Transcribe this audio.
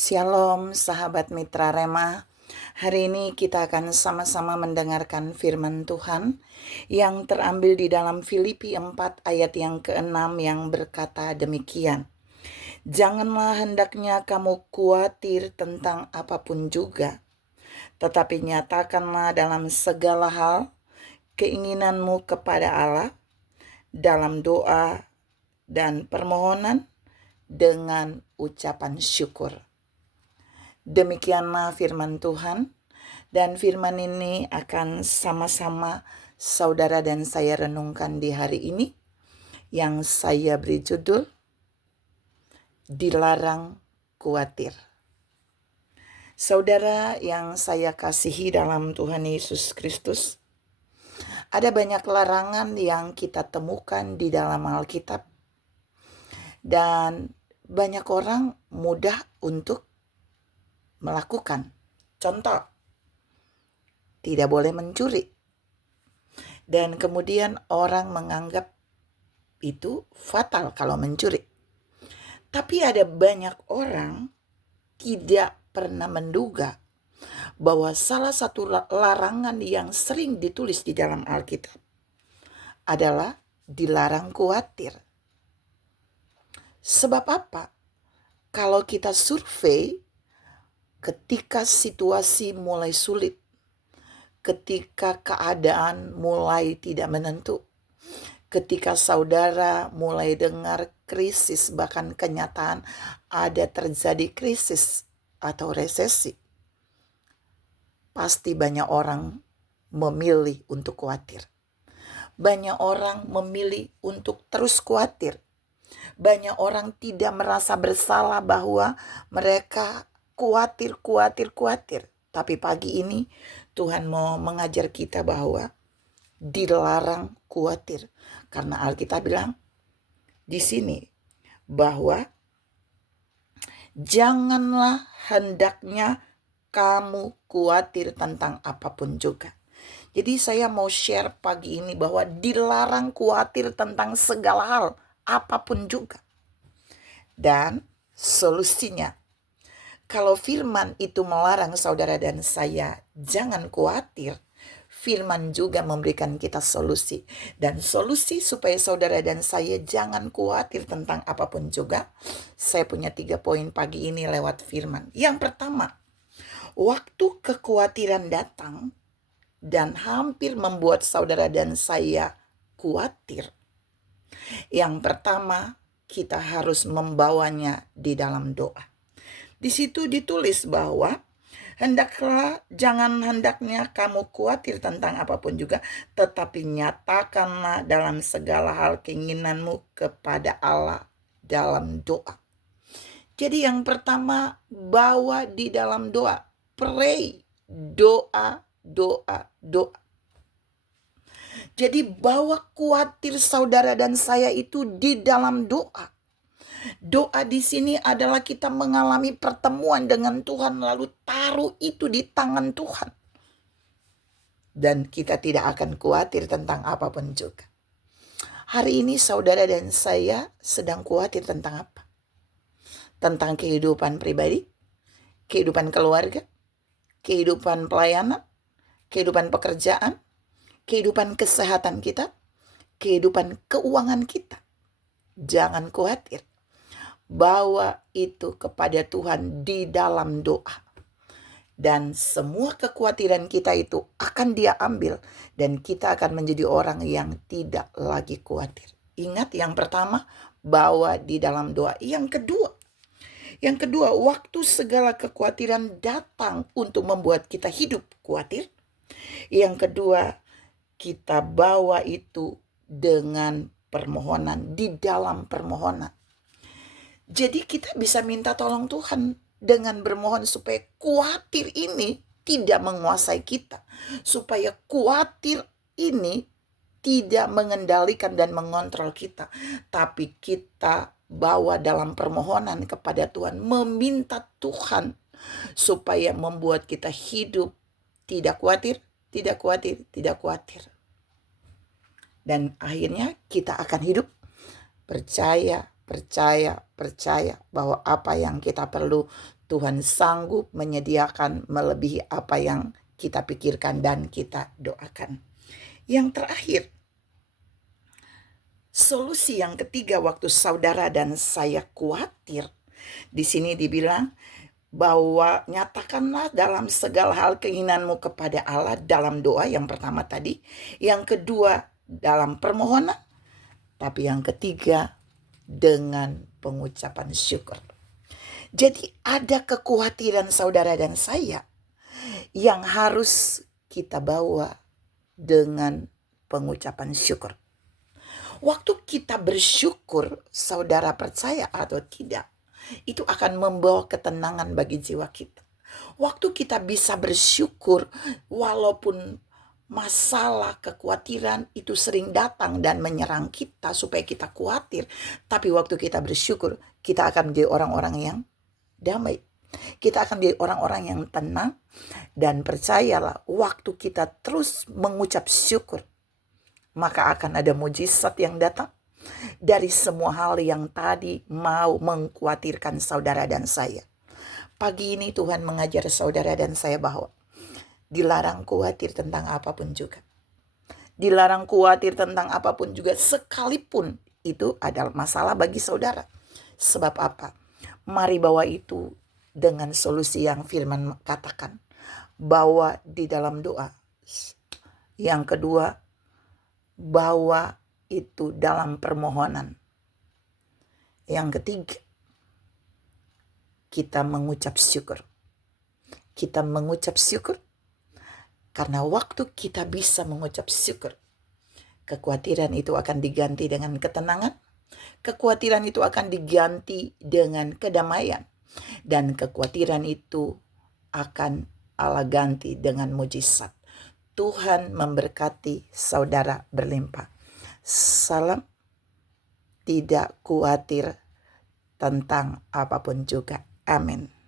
Shalom sahabat mitra Rema. Hari ini kita akan sama-sama mendengarkan firman Tuhan yang terambil di dalam Filipi 4 ayat yang ke-6 yang berkata demikian. Janganlah hendaknya kamu khawatir tentang apapun juga, tetapi nyatakanlah dalam segala hal keinginanmu kepada Allah dalam doa dan permohonan dengan ucapan syukur. Demikianlah firman Tuhan, dan firman ini akan sama-sama saudara dan saya renungkan di hari ini, yang saya beri judul Dilarang Khawatir. Saudara yang saya kasihi dalam Tuhan Yesus Kristus, ada banyak larangan yang kita temukan di dalam Alkitab, dan banyak orang mudah untuk melakukan. Contoh, tidak boleh mencuri. Dan kemudian orang menganggap itu fatal kalau mencuri. Tapi ada banyak orang tidak pernah menduga bahwa salah satu larangan yang sering ditulis di dalam Alkitab adalah dilarang khawatir. Sebab apa? Kalau kita survei, ketika situasi mulai sulit, ketika keadaan mulai tidak menentu, ketika saudara mulai dengar krisis, bahkan kenyataan ada terjadi krisis atau resesi, pasti banyak orang memilih untuk khawatir. Banyak orang memilih untuk terus khawatir. Banyak orang tidak merasa bersalah bahwa mereka khawatir. Tapi pagi ini Tuhan mau mengajar kita bahwa dilarang khawatir. Karena Alkitab bilang di sini bahwa janganlah hendaknya kamu khawatir tentang apapun juga. Jadi saya mau share pagi ini bahwa dilarang khawatir tentang segala hal, apapun juga. Dan solusinya, kalau firman itu melarang saudara dan saya jangan khawatir, firman juga memberikan kita solusi. Dan solusi supaya saudara dan saya jangan khawatir tentang apapun juga, saya punya 3 poin pagi ini lewat firman. Yang pertama, waktu kekhawatiran datang dan hampir membuat saudara dan saya khawatir, yang pertama kita harus membawanya di dalam doa. Di situ ditulis bahwa hendaknya kamu khawatir tentang apapun juga, tetapi nyatakanlah dalam segala hal keinginanmu kepada Allah dalam doa. Jadi yang pertama, bawa di dalam doa. Pray, doa. Jadi bawa khawatir saudara dan saya itu di dalam doa. Doa di sini adalah kita mengalami pertemuan dengan Tuhan, lalu taruh itu di tangan Tuhan. Dan kita tidak akan khawatir tentang apapun juga. Hari ini saudara dan saya sedang khawatir tentang apa? Tentang kehidupan pribadi, kehidupan keluarga, kehidupan pelayanan, kehidupan pekerjaan, kehidupan kesehatan kita, kehidupan keuangan kita. Jangan khawatir. Bawa itu kepada Tuhan di dalam doa. Dan semua kekhawatiran kita itu akan Dia ambil. Dan kita akan menjadi orang yang tidak lagi khawatir. Ingat, yang pertama, bawa di dalam doa. Yang kedua, waktu segala kekhawatiran datang untuk membuat kita hidup khawatir. Yang kedua, kita bawa itu dengan permohonan, di dalam permohonan. Jadi kita bisa minta tolong Tuhan dengan bermohon supaya khawatir ini tidak menguasai kita. Supaya khawatir ini tidak mengendalikan dan mengontrol kita. Tapi kita bawa dalam permohonan kepada Tuhan. Meminta Tuhan supaya membuat kita hidup tidak khawatir. Dan akhirnya kita akan hidup percaya percaya bahwa apa yang kita perlu Tuhan sanggup menyediakan melebihi apa yang kita pikirkan dan kita doakan. Yang terakhir, solusi yang ketiga waktu saudara dan saya khawatir. Di sini dibilang bahwa nyatakanlah dalam segala hal keinginanmu kepada Allah dalam doa, yang pertama tadi. Yang kedua dalam permohonan. Tapi yang ketiga dengan pengucapan syukur. Jadi ada kekhawatiran saudara dan saya yang harus kita bawa dengan pengucapan syukur. Waktu kita bersyukur, saudara percaya atau tidak, itu akan membawa ketenangan bagi jiwa kita. Waktu kita bisa bersyukur, walaupun masalah, kekhawatiran itu sering datang dan menyerang kita supaya kita khawatir, tapi waktu kita bersyukur, kita akan menjadi orang-orang yang damai. Kita akan menjadi orang-orang yang tenang. Dan percayalah, waktu kita terus mengucap syukur, maka akan ada mujizat yang datang dari semua hal yang tadi mau mengkhawatirkan saudara dan saya. Pagi ini Tuhan mengajar saudara dan saya bahwa dilarang khawatir tentang apapun juga. Dilarang khawatir tentang apapun juga, sekalipun itu adalah masalah bagi saudara. Sebab apa? Mari bawa itu dengan solusi yang firman katakan. Bawa di dalam doa. Yang kedua, bawa itu dalam permohonan. Yang ketiga, kita mengucap syukur. Kita mengucap syukur karena waktu kita bisa mengucap syukur, kekhawatiran itu akan diganti dengan ketenangan. Kekhawatiran itu akan diganti dengan kedamaian. Dan kekhawatiran itu akan Allah ganti dengan mujizat. Tuhan memberkati saudara berlimpah. Salam, tidak khawatir tentang apapun juga. Amin.